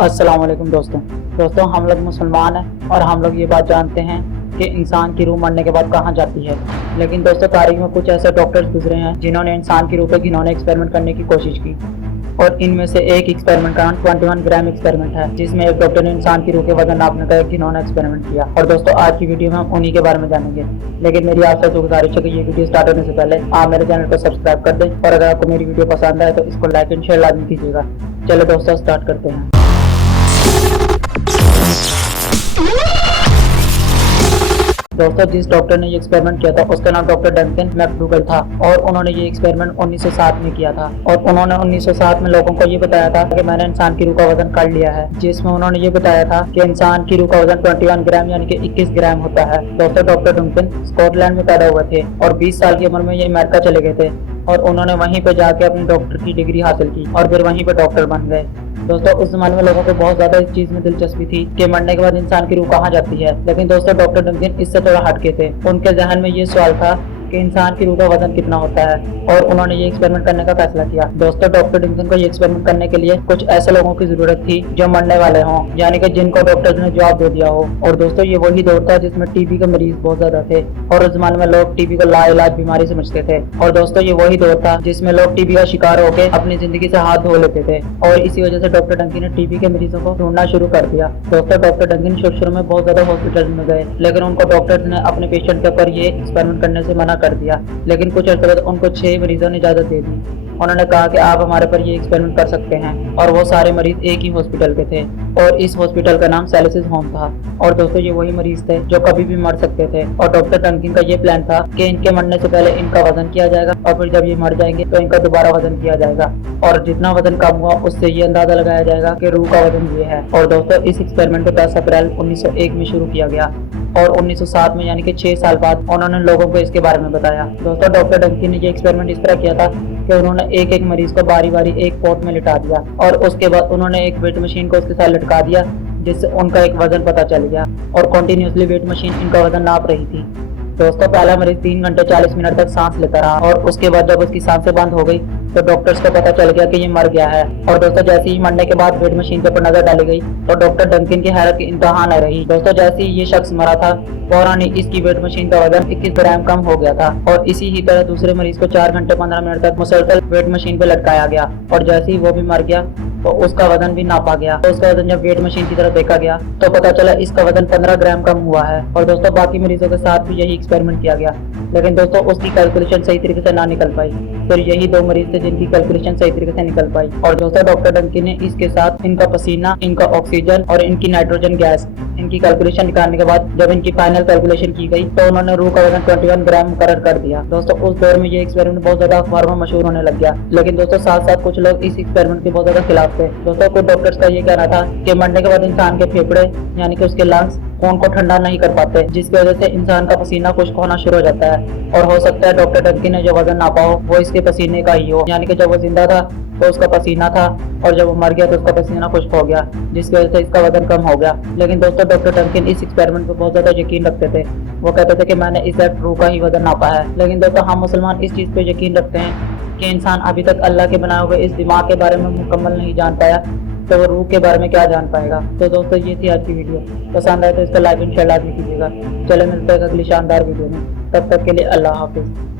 अस्सलाम वालेकुम दोस्तों हम लोग मुसलमान हैं और हम लोग ये बात जानते हैं कि इंसान की रूह मरने के बाद कहाँ जाती है। लेकिन दोस्तों तारीख में कुछ ऐसे डॉक्टर्स गुजरे हैं जिन्होंने इंसान की रूह पे घिनौने एक्सपेरिमेंट करने की कोशिश की और इनमें से एक एक्सपेरिमेंट का नाम 21 ग्राम एक्सपेरिमेंट है, जिसमें एक डॉक्टर ने इंसान की रूह के वजन नापने का एक घिनौना एक्सपेरिमेंट किया। और दोस्तों आज की वीडियो में हम उन्हीं के बारे में जानेंगे। लेकिन मेरी आपसे तो गुजारिश है कि ये वीडियो स्टार्ट होने से पहले आप मेरे चैनल को सब्सक्राइब कर दें और अगर आपको मेरी वीडियो पसंद आए तो इसको लाइक एंड शेयर लाजमी कीजिएगा। चलो दोस्तों स्टार्ट करते हैं। दोस्तों जिस डॉक्टर ने ये एक्सपेरिमेंट किया था उसका नाम डॉक्टर डंकन मैकडूगल था और उन्होंने ये एक्सपेरिमेंट 1907 में किया था। और उन्होंने 1907 में लोगों को ये बताया था कि मैंने इंसान की रूह का वजन कर लिया है, जिसमें उन्होंने ये बताया था कि इंसान की रूह का वजन 21 ग्राम यानी कि 21 ग्राम होता है। दोस्तों डॉक्टर डंकन स्कॉटलैंड में पैदा हुए थे और 20 साल की उम्र में ये अमेरिका चले गए थे और उन्होंने वहीं पे जाके अपनी डॉक्टर की डिग्री हासिल की और फिर वहीं पे डॉक्टर बन गए। दोस्तों उस जमाने में लोगों को बहुत ज्यादा इस चीज में दिलचस्पी थी कि मरने के बाद इंसान की रूह कहाँ जाती है। लेकिन दोस्तों डॉक्टर डंकन इससे थोड़ा हटके थे। उनके जहन में ये सवाल था कि इंसान की रूह का वजन कितना होता है और उन्होंने ये एक्सपेरिमेंट करने का फैसला किया। दोस्तों डॉक्टर डंकन को ये एक्सपेरिमेंट करने के लिए कुछ ऐसे लोगों की जरूरत थी जो मरने वाले हों, यानी कि जिनको डॉक्टर्स ने जवाब दे दिया हो। और दोस्तों ये वही दौर था जिसमें टीबी के मरीज बहुत ज्यादा थे और उस जमाने में लोग टीबी को लाइलाज बीमारी समझते थे। और दोस्तों ये वही दौर था जिसमें लोग टीबी का शिकार होकर अपनी जिंदगी से हाथ धो लेते थे और इसी वजह से डॉक्टर डंकन ने टीबी के मरीजों को ढूंढना शुरू कर दिया। दोस्तों डॉक्टर डंकन शुरू में बहुत ज्यादा हॉस्पिटल में गए, लेकिन उनको डॉक्टर्स ने अपने पेशेंट के ऊपर ये एक्सपेरिमेंट करने से मना कर दिया। लेकिन कुछ अर्से बाद उनको 6 मरीजों ने इजाजत दे दी। उन्होंने कहा कि आप हमारे पर ये एक्सपेरिमेंट कर सकते हैं और वो सारे मरीज एक ही हॉस्पिटल के थे और इस हॉस्पिटल का नाम सेलिसिस होम था। और दोस्तों ये वही मरीज थे जो कभी भी मर सकते थे और डॉक्टर डंकन का ये प्लान था कि इनके मरने से पहले इनका वजन किया जाएगा और फिर जब ये मर जाएंगे तो इनका दोबारा वजन किया जाएगा और जितना वजन कम हुआ उससे ये अंदाजा लगाया जाएगा कि रूह का वजन ये है। और दोस्तों इस एक्सपेरिमेंट को 10 अप्रैल 1901 में शुरू किया गया और 1907 में यानी कि 6 साल बाद उन्होंने लोगों को इसके बारे में बताया। दोस्तों डॉक्टर डंकन ने ये एक्सपेरिमेंट इस तरह किया था कि उन्होंने एक एक मरीज को बारी बारी एक पॉट में लिटा दिया और उसके बाद उन्होंने एक वेट मशीन को उसके साथ लटका दिया, जिससे उनका एक वजन पता चल गया और कंटिन्यूसली वेट मशीन इनका वजन नाप रही थी। दोस्तों पहला मरीज 3 घंटे 40 मिनट तक सांस लेता रहा और उसके बाद जब उसकी सांसें बंद हो गई तो डॉक्टर्स को पता चल गया कि ये मर गया है। और दोस्तों जैसे ही मरने के बाद वेट मशीन के ऊपर नजर डाली गई तो डॉक्टर डंकन की हैरत की इंतहा न रही। दोस्तों जैसे ही ये शख्स मरा था फौरन ही इसकी वेट मशीन का वजन 21 ग्राम कम हो गया था और इसी ही तरह दूसरे मरीज को 4 घंटे 15 मिनट तक मुसलसल वेट मशीन पे लटकाया गया और जैसे ही वो भी मर गया तो उसका वजन भी नापा गया। तो उसका वजन जब वेट मशीन की तरफ देखा गया तो पता चला इसका वजन 15 ग्राम कम हुआ है। और दोस्तों बाकी मरीजों के साथ भी यही एक्सपेरिमेंट किया गया, लेकिन दोस्तों उसकी कैलकुलेशन सही तरीके से ना निकल पाई। फिर यही 2 मरीज थे जिनकी कैलकुलेशन सही तरीके से निकल पाई। और दोस्तों डॉक्टर डंकन ने इसके साथ इनका पसीना, इनका ऑक्सीजन और इनकी नाइट्रोजन गैस इनकी कैलकुलेशन निकालने के बाद जब इनकी फाइनल कैलकुलेशन की गई तो उन्होंने रूह का वजन 21 ग्राम मुकर्रर कर दिया। दोस्तों उस दौर में ये एक्सपेरिमेंट बहुत ज्यादा अखबार में मशहूर होने लग गया, लेकिन दोस्तों साथ साथ कुछ लोग इस एक्सपेरिमेंट के बहुत ज्यादा खिलाफ थे। दोस्तों कुछ डॉक्टर्स का ये कहना था कि मरने के बाद इंसान के फेफड़े यानी कि उसके लंग्स खून को ठंडा नहीं कर पाते, जिसकी वजह से इंसान का पसीना खुश्क होना शुरू हो जाता है और हो सकता है डॉक्टर डंकन ने जो वजन नापा हो वो इसके पसीने का ही हो, यानी कि जब वो जिंदा था तो उसका पसीना था और जब वो मर गया तो उसका पसीना खुश्क हो गया, जिसकी वजह से इसका वजन कम हो गया। लेकिन दोस्तों डॉक्टर डंकन इस एक्सपेरिमेंट पर बहुत ज्यादा यकीन रखते थे। वो कहते थे कि मैंने इस रूह का ही वजन नापा है। लेकिन दोस्तों हम मुसलमान इस चीज पे यकीन रखते हैं कि इंसान अभी तक अल्लाह के बनाए हुए इस दिमाग के बारे में मुकम्मल नहीं जान पाया, तो वो रूह के बारे में क्या जान पाएगा। तो दोस्तों ये थी आज की वीडियो। पसंद आए तो इसका लाइक एंड शेयर लाजमी कीजिएगा। चलो मिलते हैं अगली शानदार वीडियो में, तब तक के लिए अल्लाह हाफिज।